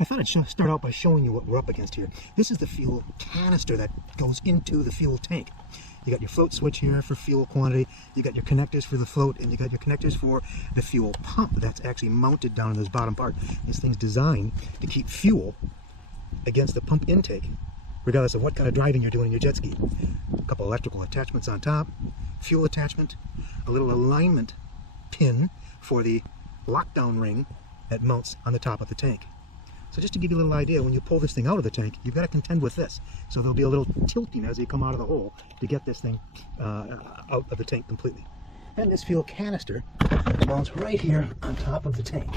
I thought I'd start out by showing you what we're up against here. This is the fuel canister that goes into the fuel tank. You got your float switch here for fuel quantity, you got your connectors for the float, and you got your connectors for the fuel pump that's actually mounted down in this bottom part. This thing's designed to keep fuel against the pump intake, regardless of what kind of driving you're doing in your jet ski. A couple electrical attachments on top, fuel attachment, a little alignment pin for the lockdown ring that mounts on the top of the tank. So just to give you a little idea, when you pull this thing out of the tank, you've got to contend with this. So there'll be a little tilting as you come out of the hole to get this thing out of the tank completely. And this fuel canister mounts right here on top of the tank.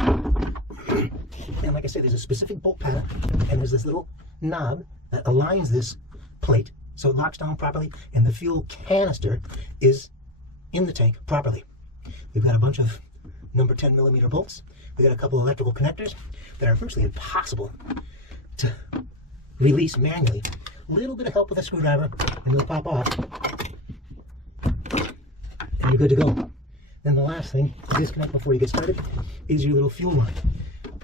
And like I said, there's a specific bolt pattern, and there's this little knob that aligns this plate so it locks down properly, and the fuel canister is in the tank properly. We've got a bunch of number 10 millimeter bolts. We've got a couple of electrical connectors that are virtually impossible to release manually. A little bit of help with a screwdriver and it'll pop off, and you're good to go. Then the last thing to disconnect before you get started is your little fuel line.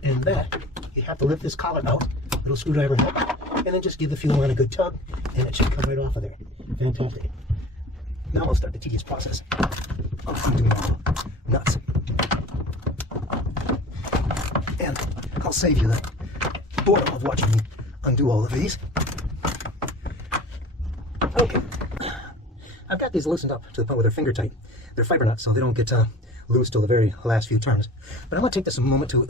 And that, you have to lift this collar out, little screwdriver help, and then just give the fuel line a good tug, and it should come right off of there. Fantastic. Now we'll start the tedious process of undoing all the nuts. And I'll save you the boredom of watching me undo all of these. Okay, I've got these loosened up to the point where they're finger tight. They're fiber nuts, so they don't get loose till the very last few turns. But I'm going to take this a moment to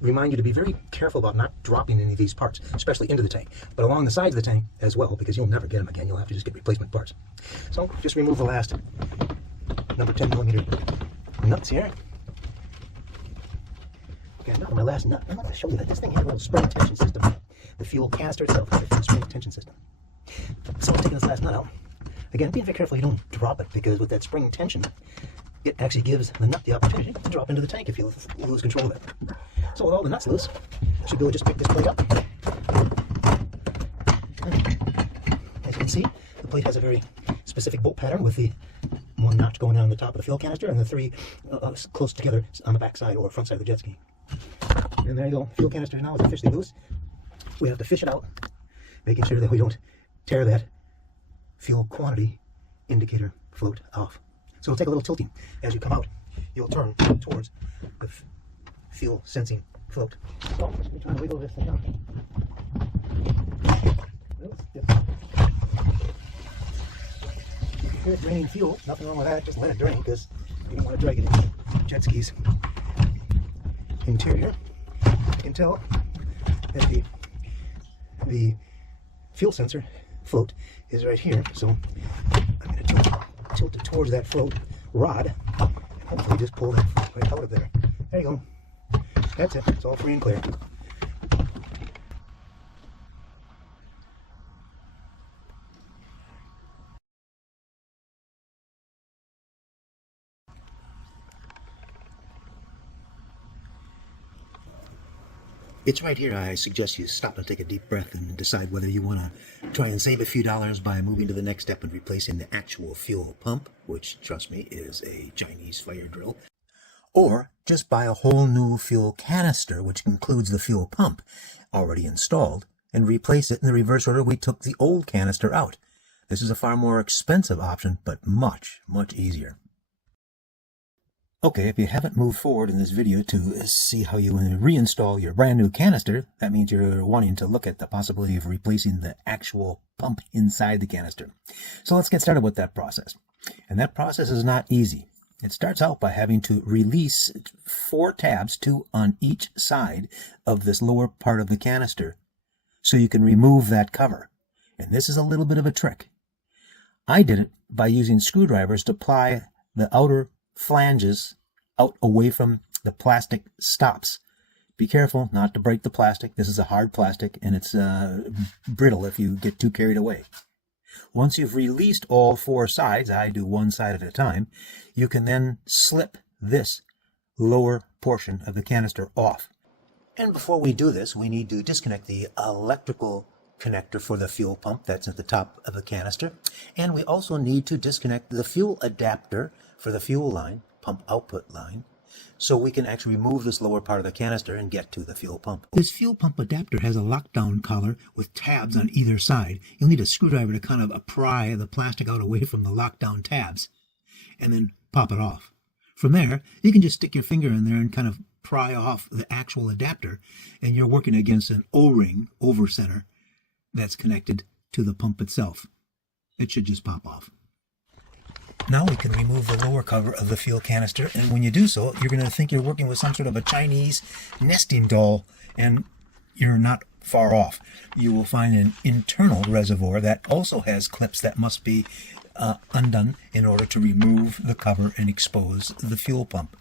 remind you to be very careful about not dropping any of these parts, especially into the tank, but along the sides of the tank as well, because you'll never get them again. You'll have to just get replacement parts. So just remove the last number 10 millimeter nuts here. Okay, now my last nut. I'm going to show you that this thing has a little spring tension system. The fuel canister itself has a spring tension system. So I'm taking this last nut out. Again, be very careful you don't drop it, because with that spring tension, it actually gives the nut the opportunity to drop into the tank if you lose control of it. So with all the nuts loose, I should be able to just pick this plate up. As you can see, the plate has a very specific bolt pattern with the one notch going down on the top of the fuel canister and the three close together on the back side or front side of the jet ski. And there you go. Fuel canister now is officially loose. We have to fish it out, making sure that we don't tear that fuel quantity indicator float off. So it'll take a little tilting. As you come out, you'll turn towards the fuel sensing float. So I'm just trying to wiggle this thing out. If you're draining fuel, nothing wrong with that. Just let it drain, because you don't want to drag it into jet skis interior. You can tell that the fuel sensor float is right here, so I'm going to tilt it towards that float rod and hopefully just pull that right out of there. There you go. That's it. It's all free and clear. It's right here I suggest you stop and take a deep breath and decide whether you want to try and save a few dollars by moving to the next step and replacing the actual fuel pump, which, trust me, is a Chinese fire drill, or just buy a whole new fuel canister, which includes the fuel pump already installed, and replace it in the reverse order we took the old canister out. This is a far more expensive option, but much, much easier. Okay, if you haven't moved forward in this video to see how you reinstall your brand new canister, that means you're wanting to look at the possibility of replacing the actual pump inside the canister. So let's get started with that process. And that process is not easy. It starts out by having to release 4 tabs, 2 on each side of this lower part of the canister, so you can remove that cover. And this is a little bit of a trick. I did it by using screwdrivers to ply the outer flanges out away from the plastic stops. Be careful not to break the plastic. This is a hard plastic, and it's brittle if you get too carried away. Once you've released all 4 sides, I do one side at a time, you can then slip this lower portion of the canister off. And before we do this, we need to disconnect the electrical connector for the fuel pump that's at the top of the canister. And we also need to disconnect the fuel adapter for the fuel line, pump output line, so we can actually remove this lower part of the canister and get to the fuel pump. This fuel pump adapter has a lockdown collar with tabs on either side. You'll need a screwdriver to kind of pry the plastic out away from the lockdown tabs and then pop it off. From there, you can just stick your finger in there and kind of pry off the actual adapter, and you're working against an O-ring over center that's connected to the pump itself. It should just pop off. Now we can remove the lower cover of the fuel canister, and when you do so, you're going to think you're working with some sort of a Chinese nesting doll, and you're not far off. You will find an internal reservoir that also has clips that must be undone in order to remove the cover and expose the fuel pump.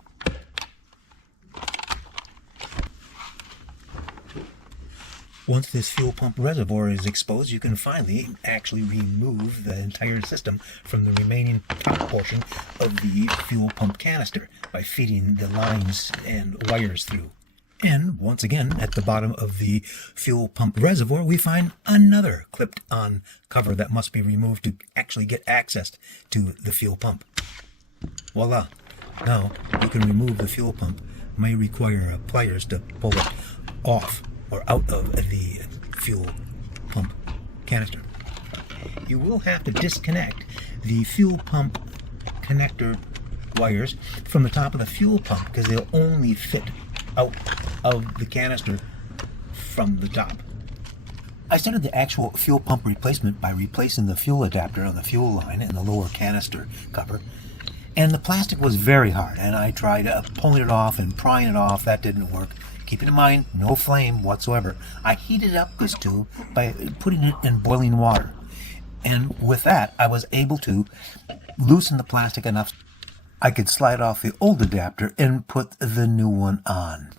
Once this fuel pump reservoir is exposed, you can finally actually remove the entire system from the remaining top portion of the fuel pump canister by feeding the lines and wires through. And once again, at the bottom of the fuel pump reservoir, we find another clipped-on cover that must be removed to actually get access to the fuel pump. Voila! Now you can remove the fuel pump. May require pliers to pull it off or out of the fuel pump canister. You will have to disconnect the fuel pump connector wires from the top of the fuel pump because they'll only fit out of the canister from the top. I started the actual fuel pump replacement by replacing the fuel adapter on the fuel line and the lower canister cover, and the plastic was very hard, and I tried pulling it off and prying it off. That didn't work. Keeping in mind, no flame whatsoever. I heated up this tube by putting it in boiling water, and with that I was able to loosen the plastic enough I could slide off the old adapter and put the new one on.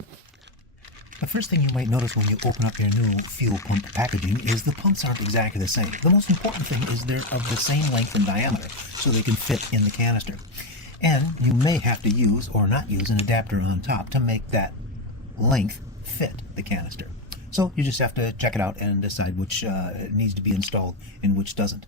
The first thing you might notice when you open up your new fuel pump packaging is the pumps aren't exactly the same. The most important thing is they're of the same length and diameter, so they can fit in the canister. And you may have to use or not use an adapter on top to make that length fit the canister. So you just have to check it out and decide which needs to be installed and which doesn't.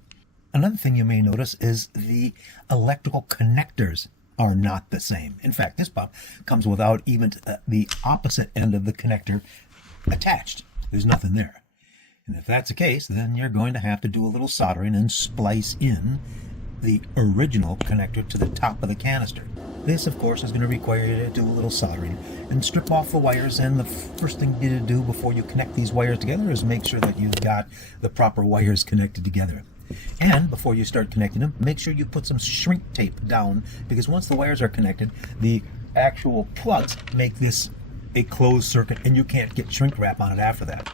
Another thing you may notice is the electrical connectors are not the same. In fact, this pump comes without even the opposite end of the connector attached. There's nothing there. And if that's the case, then you're going to have to do a little soldering and splice in the original connector to the top of the canister. This, of course, is going to require you to do a little soldering and strip off the wires, and the first thing you need to do before you connect these wires together is make sure that you've got the proper wires connected together. And before you start connecting them, make sure you put some shrink tape down, because once the wires are connected, the actual plugs make this a closed circuit and you can't get shrink wrap on it after that.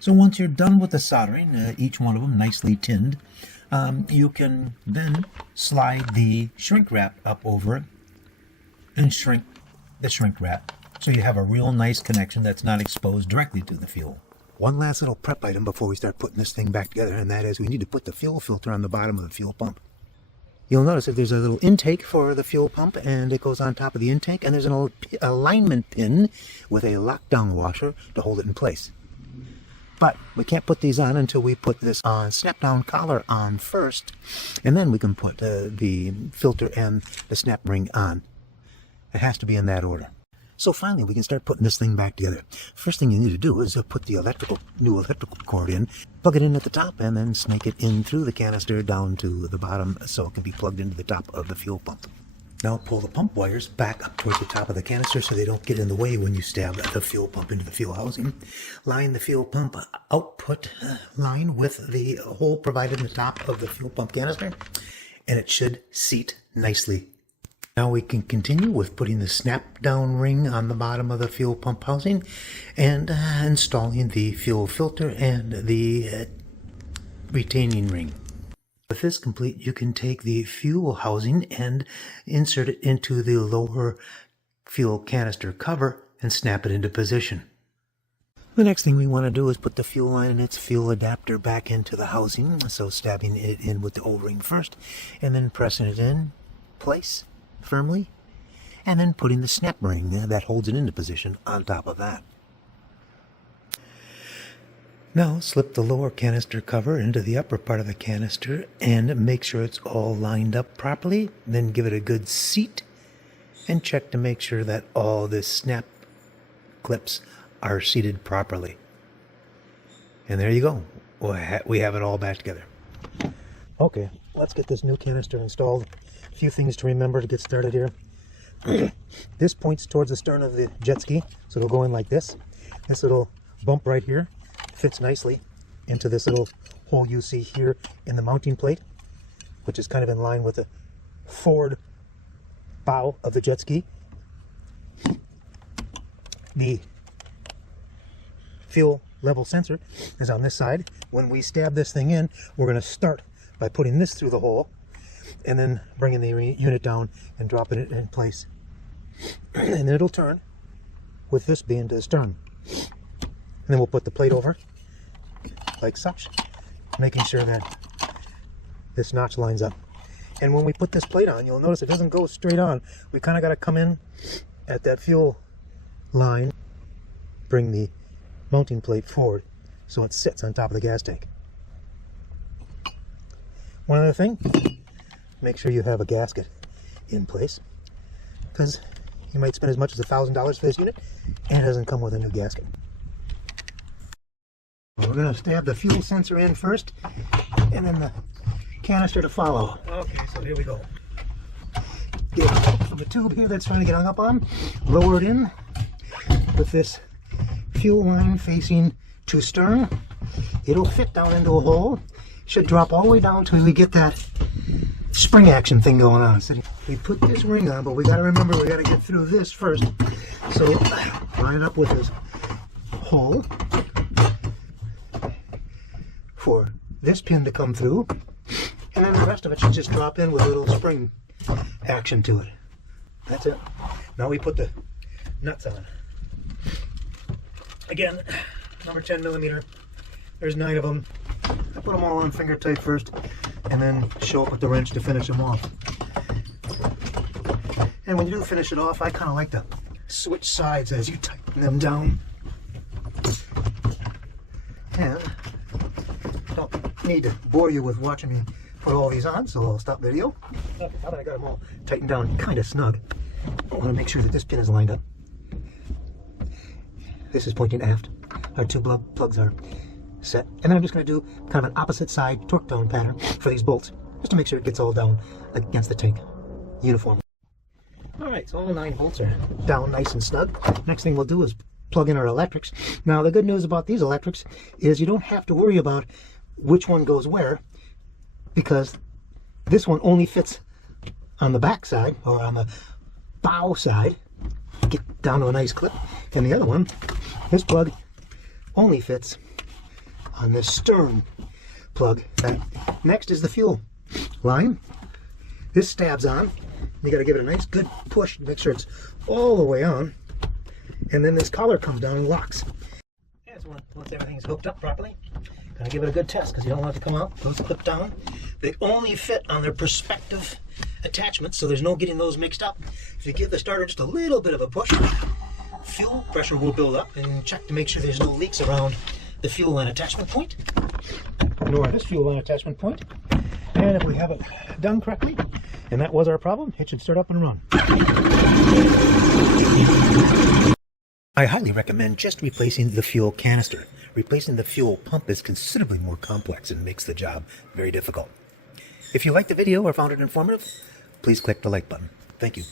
So once you're done with the soldering, each one of them nicely tinned, you can then slide the shrink wrap up over it and shrink the shrink wrap so you have a real nice connection that's not exposed directly to the fuel. One last little prep item before we start putting this thing back together, and that is we need to put the fuel filter on the bottom of the fuel pump. You'll notice that there's a little intake for the fuel pump, and it goes on top of the intake, and there's an alignment pin with a lockdown washer to hold it in place. But we can't put these on until we put this snap-down collar on first, and then we can put the filter and the snap ring on. It has to be in that order. So finally, we can start putting this thing back together. First thing you need to do is put the new electrical cord in, plug it in at the top, and then snake it in through the canister down to the bottom so it can be plugged into the top of the fuel pump. Now pull the pump wires back up towards the top of the canister so they don't get in the way when you stab the fuel pump into the fuel housing. Line the fuel pump output line with the hole provided in the top of the fuel pump canister, and it should seat nicely. Now we can continue with putting the snap-down ring on the bottom of the fuel pump housing and installing the fuel filter and the retaining ring. With this complete, you can take the fuel housing and insert it into the lower fuel canister cover and snap it into position. The next thing we want to do is put the fuel line and its fuel adapter back into the housing, so stabbing it in with the O-ring first and then pressing it in place firmly, and then putting the snap ring that holds it into position on top of that. Now slip the lower canister cover into the upper part of the canister and make sure it's all lined up properly. Then give it a good seat and check to make sure that all the snap clips are seated properly. And there you go. We have it all back together. Okay, let's get this new canister installed. A few things to remember to get started here. This points towards the stern of the jet ski, so it'll go in like this. This little bump right here fits nicely into this little hole you see here in the mounting plate, which is kind of in line with the forward bow of the jet ski. The fuel level sensor is on this side. When we stab this thing in, we're going to start by putting this through the hole and then bringing the unit down and dropping it in place. And then it'll turn with this being to the stern. And then we'll put the plate over like such, making sure that this notch lines up. And when we put this plate on, you'll notice it doesn't go straight on. We kind of got to come in at that fuel line, bring the mounting plate forward so it sits on top of the gas tank. One other thing, make sure you have a gasket in place, because you might spend as much as $1,000 for this unit and it doesn't come with a new gasket. We're going to stab the fuel sensor in first and then the canister to follow. Okay, so here we go. Get a hook from the tube here that's trying to get hung up on, lower it in with this fuel line facing to stern. It'll fit down into a hole. Should drop all the way down till we get that spring action thing going on. So we put this ring on, but we got to remember we got to get through this first. So line it up with this hole for this pin to come through, and then the rest of it should just drop in with a little spring action to it. That's it. Now we put the nuts on. Again, number 10 millimeter. There's 9 of them. I put them all on finger tight first, and then show up with the wrench to finish them off. And when you do finish it off, I kind of like to switch sides as you tighten them down. And don't need to bore you with watching me put all these on, so I'll stop video. Okay, now that I got them all tightened down kind of snug, I want to make sure that this pin is lined up. This is pointing aft. Our 2 plugs are set. And then I'm just going to do kind of an opposite side torque down pattern for these bolts, just to make sure it gets all down against the tank uniformly. Alright, so all 9 bolts are down nice and snug. Next thing we'll do is plug in our electrics. Now the good news about these electrics is you don't have to worry about which one goes where, because this one only fits on the back side, or on the bow side, get down to a nice clip, and the other one, this plug only fits on this stern plug. Next is the fuel line. This stabs on. You got to give it a nice good push to make sure it's all the way on, and then this collar comes down and locks. Yeah, so once everything's hooked up properly, gotta give it a good test, because you don't want it to come out. Those clip down. They only fit on their perspective attachments, so there's no getting those mixed up. If you give the starter just a little bit of a push, fuel pressure will build up, and check to make sure there's no leaks around the fuel line attachment point, nor this fuel line attachment point. And if we have it done correctly, and that was our problem, it should start up and run. I highly recommend just replacing the fuel canister. Replacing the fuel pump is considerably more complex and makes the job very difficult. If you liked the video or found it informative, please click the like button. Thank you.